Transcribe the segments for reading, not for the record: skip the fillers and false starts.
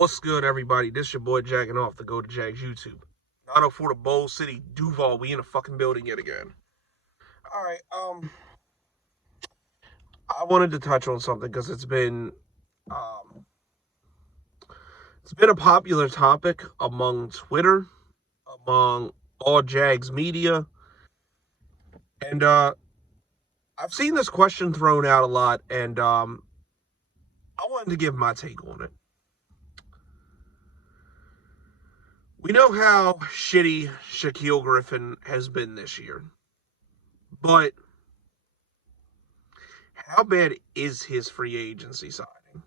What's good, everybody? This your boy Jacking Off the Go to Jags YouTube. 904 to Bowl City, Duval. We in a fucking building yet again. All right. I wanted to touch on something because um, it's been a popular topic among Twitter, among all Jags media, and I've seen this question thrown out a lot, and I wanted to give my take on it. We know how shitty Shaquil Griffin has been this year, but how bad is his free agency signing?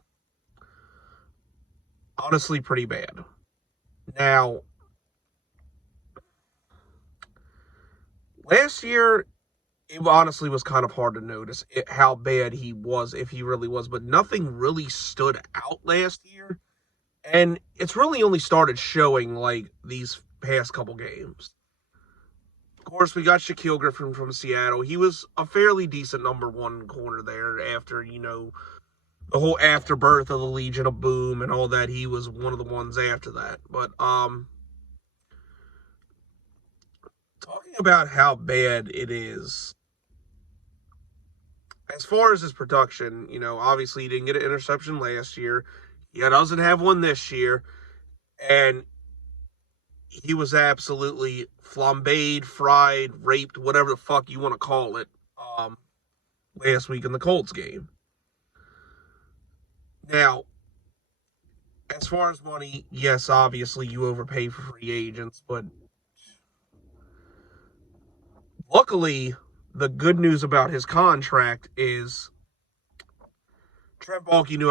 Honestly, pretty bad. Now, last year, it honestly was kind of hard to notice how bad he was, if he really was, but nothing really stood out last year. And it's really only started showing like these past couple games. Of course, we got Shaquil Griffin from Seattle. He was a fairly decent number one corner there after, the whole afterbirth of the Legion of Boom and all that. He was one of the ones after that. But talking about how bad it is, as far as his production, obviously he didn't get an interception last year. He doesn't have one this year. And he was absolutely flambéed, fried, raped, whatever the fuck you want to call it, last week in the Colts game. Now, as far as money, yes, obviously you overpay for free agents, but luckily, the good news about his contract is Trent Baalke knew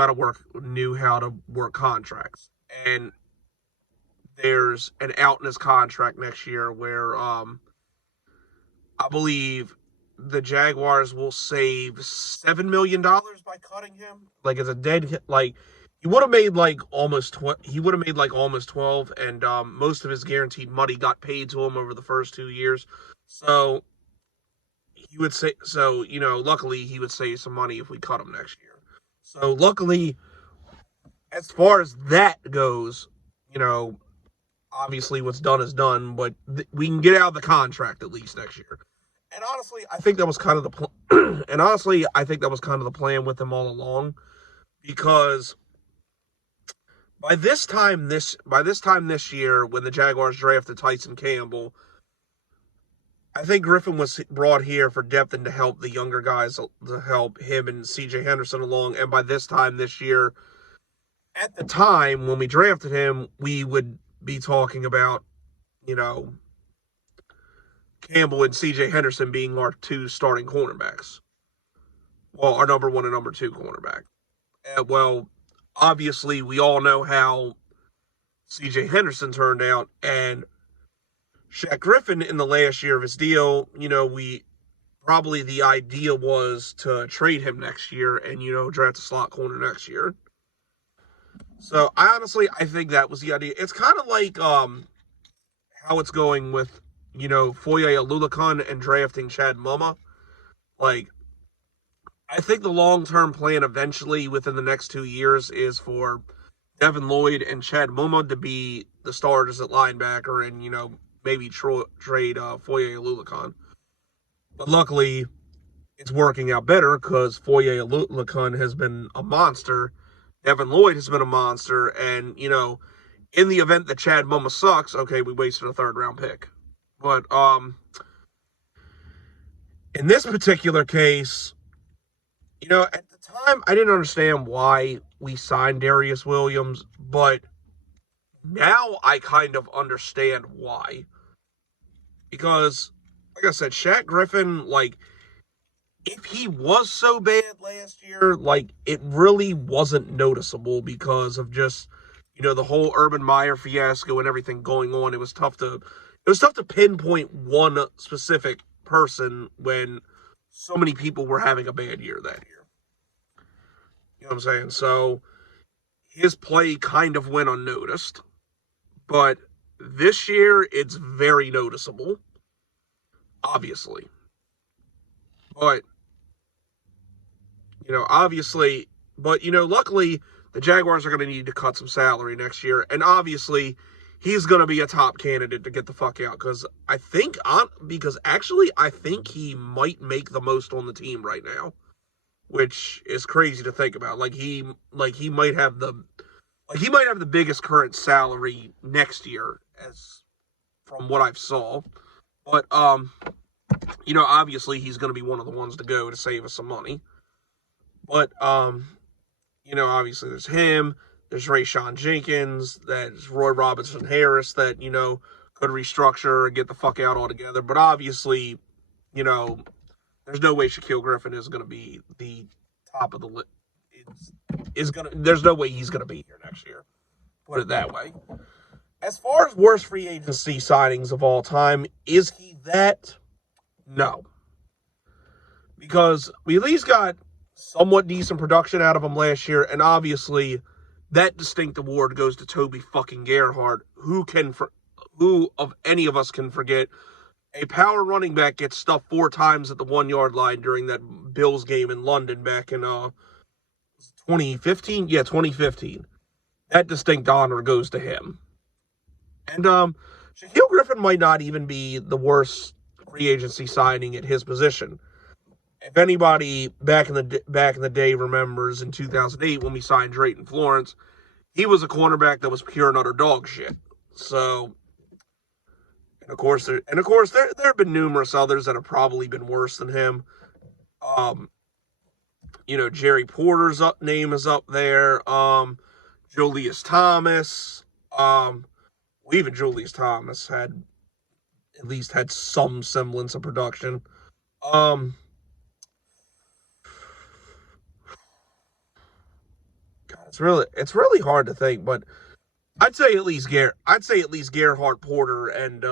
how to work contracts, and there's an out in his contract next year where I believe the Jaguars will save $7 million by cutting him. Like, it's a dead, like, he would have made like almost 12, and most of his guaranteed money got paid to him over the first 2 years. So he would say, luckily he would save some money if we cut him next year. So luckily, as far as that goes, obviously what's done is done, but we can get out of the contract at least next year. And honestly, I think that was kind of the plan with him all along, because by this time this year, when the Jaguars drafted Tyson Campbell, I think Griffin was brought here for depth and to help the younger guys, to help him and CJ Henderson along. And by this time this year, at the time when we drafted him, we would be talking about, Campbell and CJ Henderson being our two starting cornerbacks. Well, our number one and number two cornerback. Well, obviously, we all know how CJ Henderson turned out, and Shaq Griffin in the last year of his deal, the idea was to trade him next year and, draft a slot corner next year. So, I think that was the idea. It's kind of like how it's going with, Foye Oluokun and drafting Chad Muma. Like, I think the long-term plan eventually within the next 2 years is for Devin Lloyd and Chad Muma to be the starters at linebacker and, maybe trade Foye Oluokun. But luckily, it's working out better because Foye Oluokun has been a monster. Devin Lloyd has been a monster. And, in the event that Chad Muma sucks, okay, we wasted a third-round pick. But in this particular case, at the time, I didn't understand why we signed Darius Williams, but now I kind of understand why. Because, like I said, Shaq Griffin, if he was so bad last year, it really wasn't noticeable because of just, the whole Urban Meyer fiasco and everything going on. It was tough to pinpoint one specific person when so many people were having a bad year that year. You know what I'm saying? So his play kind of went unnoticed. But this year, it's very noticeable. Obviously. But, luckily, the Jaguars are going to need to cut some salary next year. And obviously, he's going to be a top candidate to get the fuck out because I think he might make the most on the team right now, which is crazy to think about. He might have the biggest current salary next year as from what I've saw. But obviously he's going to be one of the ones to go to save us some money. But obviously there's him. There's Rayshawn Jenkins. There's Roy Robinson Harris that, could restructure and get the fuck out altogether. But obviously, there's no way Shaquil Griffin is going to be the top of the list. There's no way he's going to be here next year. Put it that way. As far as worst free agency signings of all time, is he that? No. Because we at least got somewhat decent production out of him last year, and obviously that distinct award goes to Toby fucking Gerhart. Who of any of us can forget a power running back gets stuffed 4 times at the 1-yard line during that Bills game in London back in 2015? Yeah, 2015. That distinct honor goes to him. And Shaquil Griffin might not even be the worst free agency signing at his position. If anybody back in the day remembers in 2008 when we signed Drayton Florence, he was a cornerback that was pure and utter dog shit. So, and of course there have been numerous others that have probably been worse than him. Jerry Porter's name is up there. Julius Thomas. Even Julius Thomas had some semblance of production. God, it's really hard to think, but I'd say at least Gerhart, Porter, and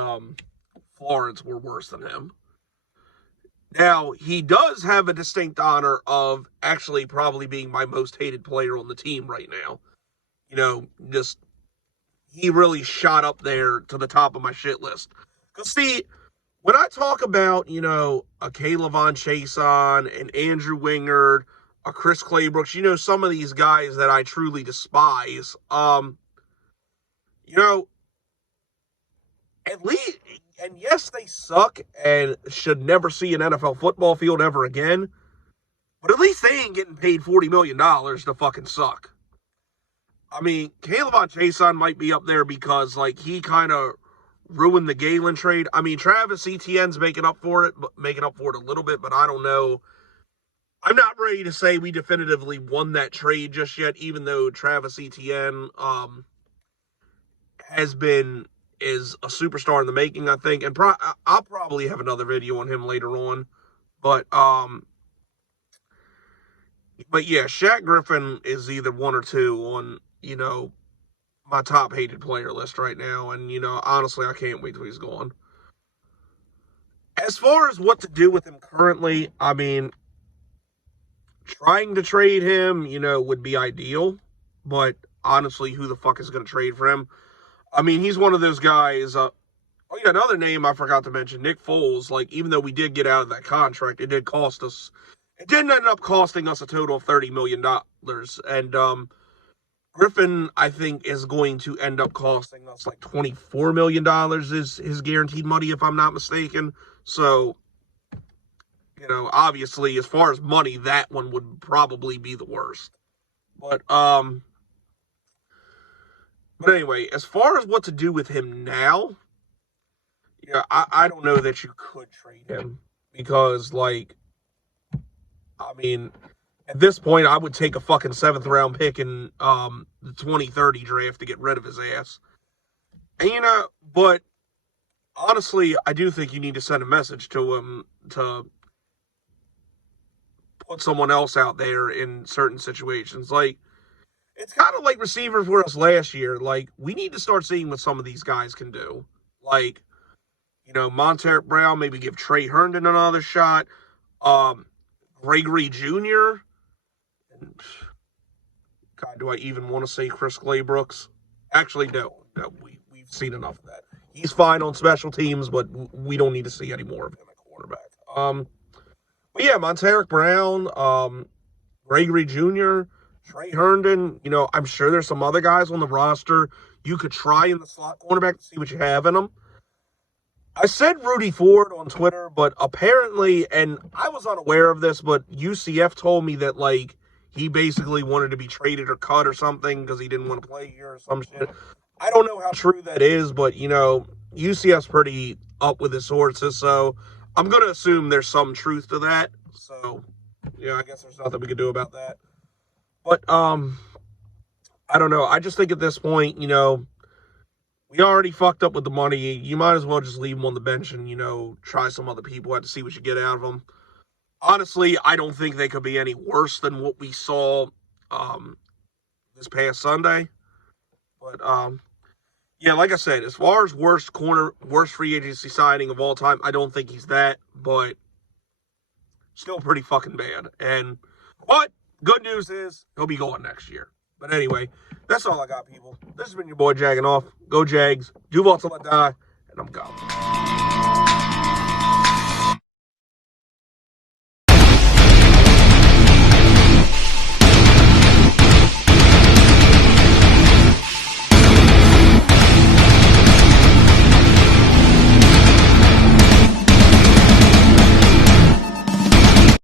Florence were worse than him. Now, he does have a distinct honor of actually probably being my most hated player on the team right now. He really shot up there to the top of my shit list. Because, see, when I talk about, a Kayvon Chason, an Andrew Wingard, a Chris Claybrooks, some of these guys that I truly despise, at least, and yes, they suck and should never see an NFL football field ever again, but at least they ain't getting paid $40 million to fucking suck. I mean, Kayvon Chason might be up there because, he kind of ruined the Galen trade. I mean, Travis Etienne's making up for it a little bit, but I don't know. I'm not ready to say we definitively won that trade just yet, even though Travis Etienne is a superstar in the making, I think. And I'll probably have another video on him later on. But yeah, Shaq Griffin is either 1 or 2 on, my top hated player list right now. And, honestly, I can't wait till he's gone. As far as what to do with him currently, I mean, trying to trade him, would be ideal. But honestly, who the fuck is going to trade for him? I mean, he's one of those guys. Another name I forgot to mention, Nick Foles. Even though we did get out of that contract, it did cost us. It didn't end up costing us a total of $30 million. And Griffin, I think, is going to end up costing us $24 million is his guaranteed money, if I'm not mistaken. So, obviously, as far as money, that one would probably be the worst. But anyway, as far as what to do with him now, I don't know that you could trade him because, at this point, I would take a fucking 7th round pick in the 2030 draft to get rid of his ass. And, but honestly, I do think you need to send a message to him to put someone else out there in certain situations. It's kind of like receivers for us last year. We need to start seeing what some of these guys can do. Monteric Brown, maybe give Trey Herndon another shot. Gregory Jr. God, do I even want to say Chris Claybrooks? Actually, no, we've seen enough of that. He's fine on special teams, but we don't need to see any more of him at quarterback. But yeah, Monteric Brown, Gregory Jr., Trey Herndon, I'm sure there's some other guys on the roster you could try in the slot cornerback to see what you have in them. I said Rudy Ford on Twitter, but apparently, and I was unaware of this, but UCF told me that, like, he basically wanted to be traded or cut or something because he didn't want to play here or some shit. I don't know how true that is, but, UCF's pretty up with his sources, so I'm going to assume there's some truth to that. So, I guess there's nothing we can do about that. But, I don't know. I just think at this point, we already fucked up with the money. You might as well just leave him on the bench and, try some other people out to see what you get out of them. Honestly, I don't think they could be any worse than what we saw this past Sunday. But, yeah, like I said, as far as worst free agency signing of all time, I don't think he's that. But still pretty fucking bad. But good news is he'll be going next year. But anyway, that's all I got, people. This has been your boy Jagging Off. Go Jags. Duval till I die. And I'm gone.